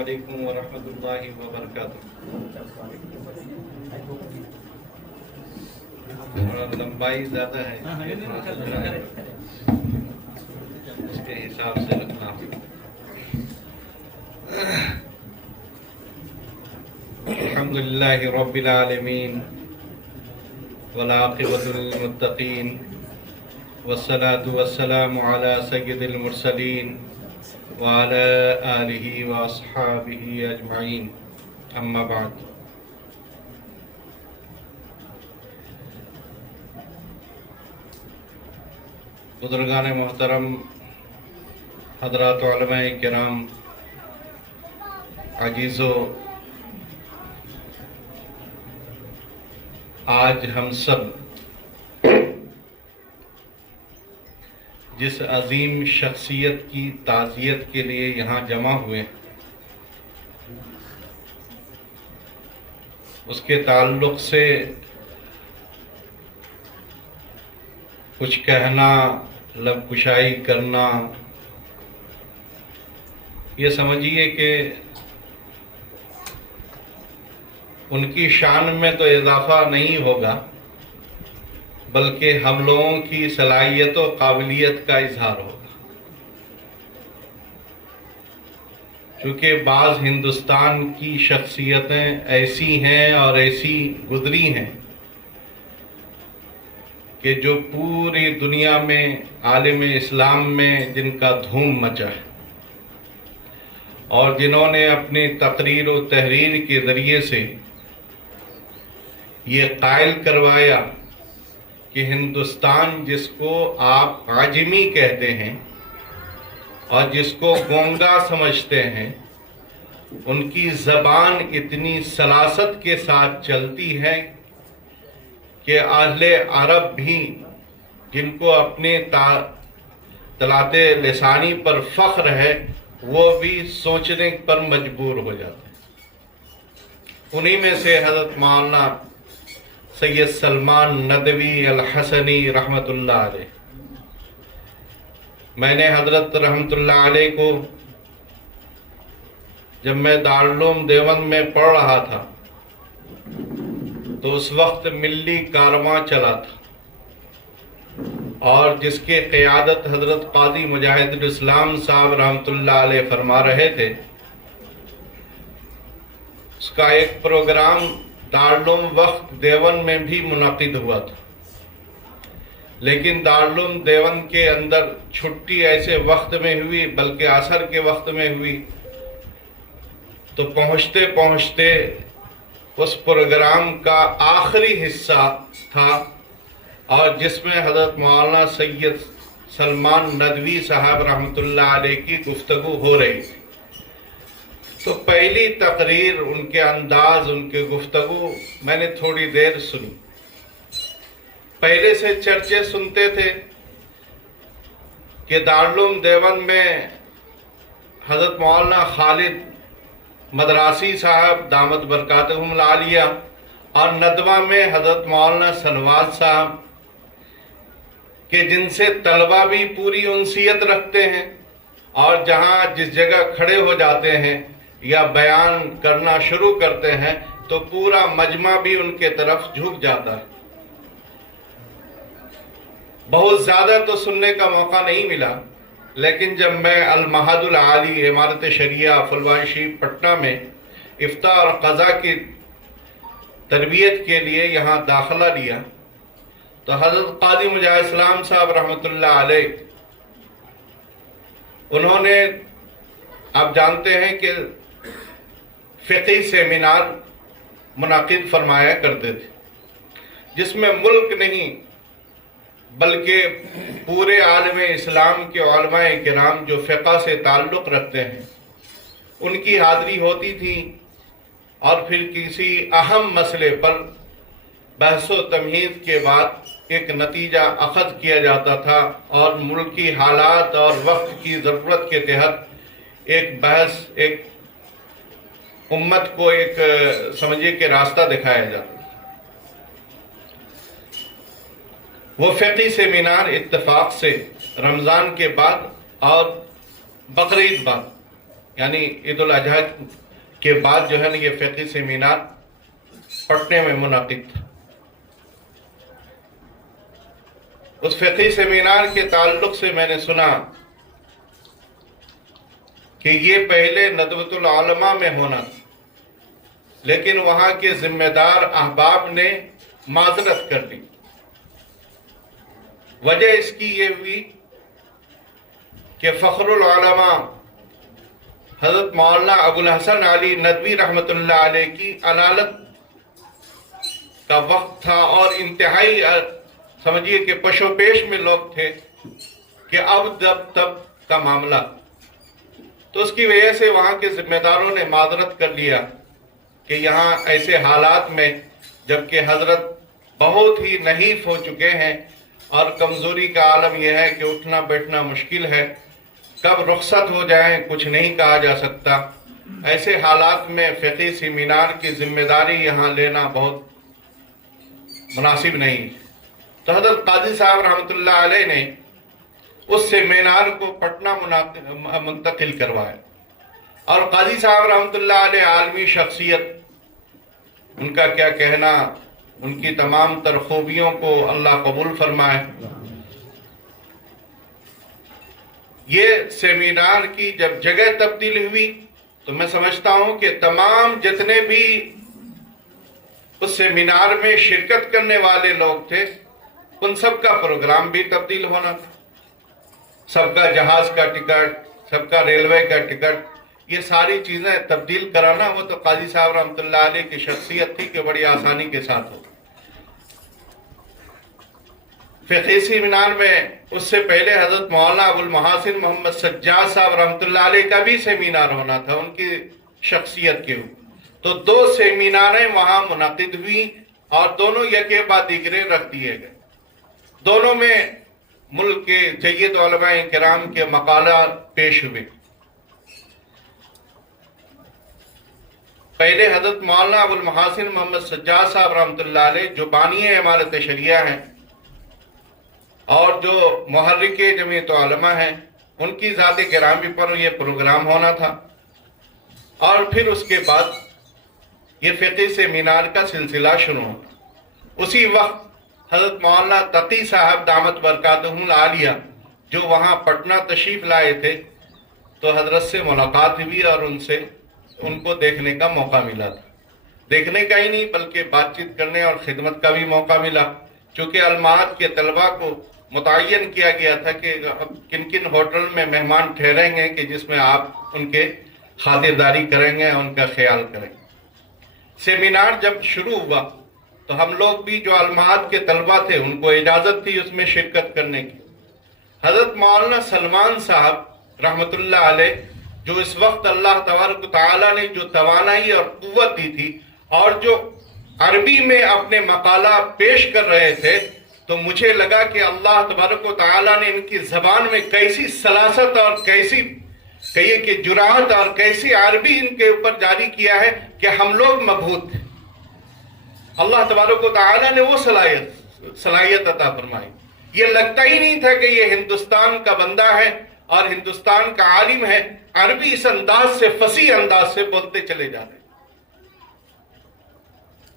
علیکم ورحمۃ اللہ وبرکاتہ۔ تھوڑا لمبائی زیادہ ہے، اس کے حساب سے رکھنا۔ الحمدللہ رب العالمین والعاقبۃ للمتقین والصلاة والسلام علی سید المرسلین وعلی آلہ واصحابہ اجمعین، اما بعد۔ بزرگان محترم، حضرات علماء کرام، عزیزو، آج ہم سب جس عظیم شخصیت کی تعزیت کے لیے یہاں جمع ہوئے، اس کے تعلق سے کچھ کہنا، لب کشائی کرنا، یہ سمجھیے کہ ان کی شان میں تو اضافہ نہیں ہوگا، بلکہ ہم لوگوں کی صلاحیت و قابلیت کا اظہار ہوگا۔ چونکہ بعض ہندوستان کی شخصیتیں ایسی ہیں اور ایسی گزری ہیں کہ جو پوری دنیا میں عالم اسلام میں جن کا دھوم مچا ہے، اور جنہوں نے اپنی تقریر و تحریر کے ذریعے سے یہ قائل کروایا کہ ہندوستان جس کو آپ عجمی کہتے ہیں اور جس کو گونگا سمجھتے ہیں، ان کی زبان اتنی سلاست کے ساتھ چلتی ہے کہ اہل عرب بھی جن کو اپنے طلعت لسانی پر فخر ہے، وہ بھی سوچنے پر مجبور ہو جاتے ہیں۔ انہی میں سے حضرت مولانا سید سلمان ندوی الحسنی رحمۃ اللہ علیہ۔ میں نے حضرت رحمۃ اللہ علیہ کو جب میں دارالعلوم دیوبند میں پڑھ رہا تھا تو اس وقت ملی کارواں چلا تھا، اور جس کے قیادت حضرت قاضی مجاہد الاسلام صاحب رحمۃ اللہ علیہ فرما رہے تھے۔ اس کا ایک پروگرام دارالعلوم وقت دیوبند میں بھی منعقد ہوا تھا، لیکن دارالعلوم دیوبند کے اندر چھٹی ایسے وقت میں ہوئی، بلکہ عصر کے وقت میں ہوئی، تو پہنچتے پہنچتے اس پروگرام کا آخری حصہ تھا، اور جس میں حضرت مولانا سید سلمان ندوی صاحب رحمۃ اللہ علیہ کی گفتگو ہو رہی تھی۔ تو پہلی تقریر، ان کے انداز، ان کے گفتگو میں نے تھوڑی دیر سنی۔ پہلے سے چرچے سنتے تھے کہ دارالعلوم دیوبند میں حضرت مولانا خالد مدراسی صاحب دامت برکاتہم العالیہ، اور ندوہ میں حضرت مولانا سنواز صاحب، کہ جن سے طلبہ بھی پوری انسیت رکھتے ہیں، اور جہاں جس جگہ کھڑے ہو جاتے ہیں یا بیان کرنا شروع کرتے ہیں تو پورا مجمع بھی ان کے طرف جھک جاتا ہے۔ بہت زیادہ تو سننے کا موقع نہیں ملا، لیکن جب میں المعہد العالی امارت شریعہ فلوائے شریف پٹنہ میں افتاء اور قضاء کی تربیت کے لیے یہاں داخلہ لیا تو حضرت قاضی مجاہد الاسلام صاحب رحمۃ اللہ علیہ، انہوں نے، آپ جانتے ہیں کہ فقہی سیمینار منعقد فرمایا کرتے تھے، جس میں ملک نہیں بلکہ پورے عالم اسلام کے علماء کرام جو فقہ سے تعلق رکھتے ہیں، ان کی حاضری ہوتی تھی، اور پھر کسی اہم مسئلے پر بحث و تمہید کے بعد ایک نتیجہ اخذ کیا جاتا تھا، اور ملکی حالات اور وقت کی ضرورت کے تحت ایک بحث، ایک امت کو ایک سمجھے کہ راستہ دکھایا جاتا۔ وہ فقہی سیمینار اتفاق سے رمضان کے بعد اور بقرعید بعد یعنی عید الاضحیٰ کے بعد جو ہے نا یہ فقہی سیمینار پٹنے میں منعقد تھا۔ اس فقہی سیمینار کے تعلق سے میں نے سنا کہ یہ پہلے ندوۃ العلماء میں ہونا تھا، لیکن وہاں کے ذمہ دار احباب نے معذرت کر دی۔ وجہ اس کی یہ ہوئی کہ فخر العلماء حضرت مولانا ابو الحسن علی ندوی رحمۃ اللہ علیہ کی علالت کا وقت تھا، اور انتہائی سمجھیے کہ پشو پیش میں لوگ تھے کہ اب جب تب کا معاملہ، تو اس کی وجہ سے وہاں کے ذمہ داروں نے معذرت کر لیا کہ یہاں ایسے حالات میں جبکہ حضرت بہت ہی نحیف ہو چکے ہیں اور کمزوری کا عالم یہ ہے کہ اٹھنا بیٹھنا مشکل ہے، کب رخصت ہو جائیں کچھ نہیں کہا جا سکتا، ایسے حالات میں فقہی سیمینار کی ذمہ داری یہاں لینا بہت مناسب نہیں۔ تو حضرت قاضی صاحب رحمۃ اللہ علیہ نے اس سیمینار کو پٹنہ منتقل کروایا، اور قاضی صاحب رحمۃ اللہ علیہ عالمی شخصیت، ان کا کیا کہنا، ان کی تمام تر خوبیوں کو اللہ قبول فرمائے۔ یہ سیمینار کی جب جگہ تبدیل ہوئی تو میں سمجھتا ہوں کہ تمام جتنے بھی اس سیمینار میں شرکت کرنے والے لوگ تھے ان سب کا پروگرام بھی تبدیل ہونا تھا، سب کا جہاز کا ٹکٹ، سب کا ریلوے کا ٹکٹ، یہ ساری چیزیں تبدیل کرانا وہ تو قاضی صاحب رحمۃ اللہ علیہ کی شخصیت تھی کہ بڑی آسانی کے ساتھ ہو۔ فقہی سیمینار میں اس سے پہلے حضرت مولانا ابو المحاسن محمد سجاد صاحب رحمۃ اللہ علیہ کا بھی سیمینار ہونا تھا ان کی شخصیت کے اوپر، تو دو سیمیناریں وہاں منعقد ہوئی اور دونوں یکے بعد دیگرے رکھ دیے گئے۔ دونوں میں ملک کے جید علماء کرام کے مقالات پیش ہوئے۔ پہلے حضرت مولانا ابو المحاسن محمد سجاد صاحب رحمۃ اللہ علیہ جو بانی عمارت شریعہ ہیں اور جو محرک جمعیت علماء ہیں، ان کی ذات گرامی پر یہ پروگرام ہونا تھا، اور پھر اس کے بعد یہ فقہی سیمینار کا سلسلہ شروع ہوا۔ اسی وقت حضرت مولانا تقی صاحب دامت برکاتہم العالیہ جو وہاں پٹنہ تشریف لائے تھے، تو حضرت سے ملاقات ہوئی اور ان کو دیکھنے کا موقع ملا تھا۔ دیکھنے کا ہی نہیں بلکہ بات چیت کرنے اور خدمت کا بھی موقع ملا، چونکہ المعہد کے طلباء کو متعین کیا گیا تھا کہ کن کن ہوٹل میں مہمان ٹھہریں گے کہ جس میں آپ ان کے خاطرداری کریں گے، ان کا خیال کریں گے۔ سیمینار جب شروع ہوا تو ہم لوگ بھی جو المعہد کے طلباء تھے ان کو اجازت تھی اس میں شرکت کرنے کی۔ حضرت مولانا سلمان صاحب رحمۃ اللہ علیہ جو اس وقت اللہ تبارک و تعالیٰ نے جو توانائی اور قوت دی تھی اور جو عربی میں اپنے مقالہ پیش کر رہے تھے، تو مجھے لگا کہ اللہ تبارک و تعالیٰ نے ان کی زبان میں کیسی سلاست اور کیسی کہیے کہ جرأت اور کیسی عربی ان کے اوپر جاری کیا ہے کہ ہم لوگ مبہوت تھے۔ اللہ تبارک و تعالیٰ نے وہ صلاحیت عطا فرمائی۔ یہ لگتا ہی نہیں تھا کہ یہ ہندوستان کا بندہ ہے اور ہندوستان کا عالم ہے، عربی اس انداز سے، فصیح انداز سے بولتے چلے جا رہے۔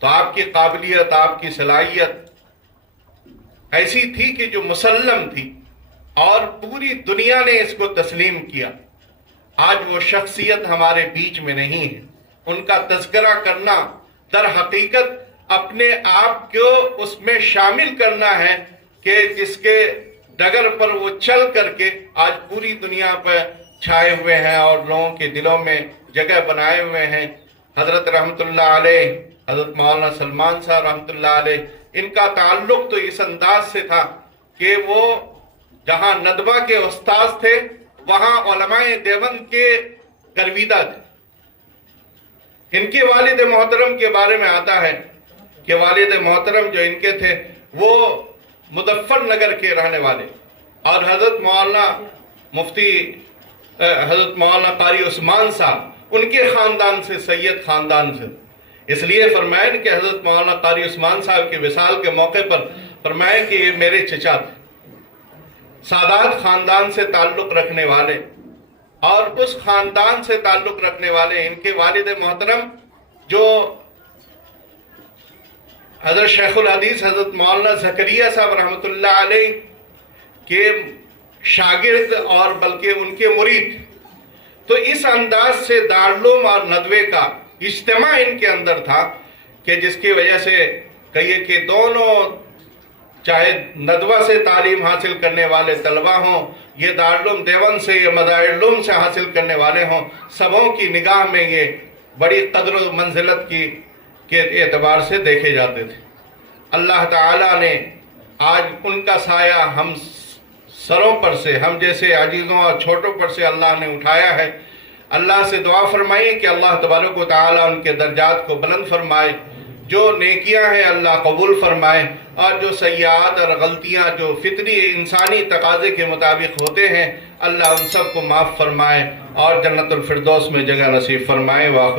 تو آپ کی قابلیت، آپ کی صلاحیت ایسی تھی کہ جو مسلم تھی اور پوری دنیا نے اس کو تسلیم کیا۔ آج وہ شخصیت ہمارے بیچ میں نہیں ہے۔ ان کا تذکرہ کرنا در حقیقت اپنے آپ کو اس میں شامل کرنا ہے کہ جس کے ڈگر پر وہ چل کر کے آج پوری دنیا پر چھائے ہوئے ہیں اور لوگوں کے دلوں میں جگہ بنائے ہوئے ہیں۔ حضرت رحمت اللہ علیہ، حضرت مولانا سلمان صاحب رحمت اللہ علیہ، ان کا تعلق تو اس انداز سے تھا کہ وہ جہاں ندوہ کے استاذ تھے وہاں علماء دیوبند کے گرویدہ تھے۔ ان کے والد محترم کے بارے میں آتا ہے کہ والد محترم جو ان کے تھے وہ مظفر نگر کے رہنے والے، اور حضرت مولانا مفتی حضرت مولانا قاری عثمان صاحب ان کے خاندان سے، سید خاندان سے، اس لیے فرمائیں کہ حضرت مولانا قاری عثمان صاحب کے وصال کے موقع پر فرمائیں کہ یہ میرے چچا تھے، سادات خاندان سے تعلق رکھنے والے، اور اس خاندان سے تعلق رکھنے والے ان کے والد محترم جو حضرت شیخ الحدیث حضرت مولانا زکریا صاحب رحمۃ اللہ علیہ کے شاگرد اور بلکہ ان کے مرید، تو اس انداز سے دارالعلوم اور ندوے کا اجتماع ان کے اندر تھا کہ جس کی وجہ سے کہیے کہ دونوں، چاہے ندوہ سے تعلیم حاصل کرنے والے طلبہ ہوں، یہ دارالعلوم دیوبند سے، یہ مدارالعلوم سے حاصل کرنے والے ہوں، سبوں کی نگاہ میں یہ بڑی قدر و منزلت کی کے اعتبار سے دیکھے جاتے تھے۔ اللہ تعالیٰ نے آج ان کا سایہ ہم سروں پر سے، ہم جیسے عزیزوں اور چھوٹوں پر سے اللہ نے اٹھایا ہے۔ اللہ سے دعا فرمائیں کہ اللہ تبارک و تعالیٰ ان کے درجات کو بلند فرمائے، جو نیکیاں ہیں اللہ قبول فرمائے، اور جو سیئات اور غلطیاں جو فطری انسانی تقاضے کے مطابق ہوتے ہیں اللہ ان سب کو معاف فرمائے اور جنت الفردوس میں جگہ نصیب فرمائے۔ واخر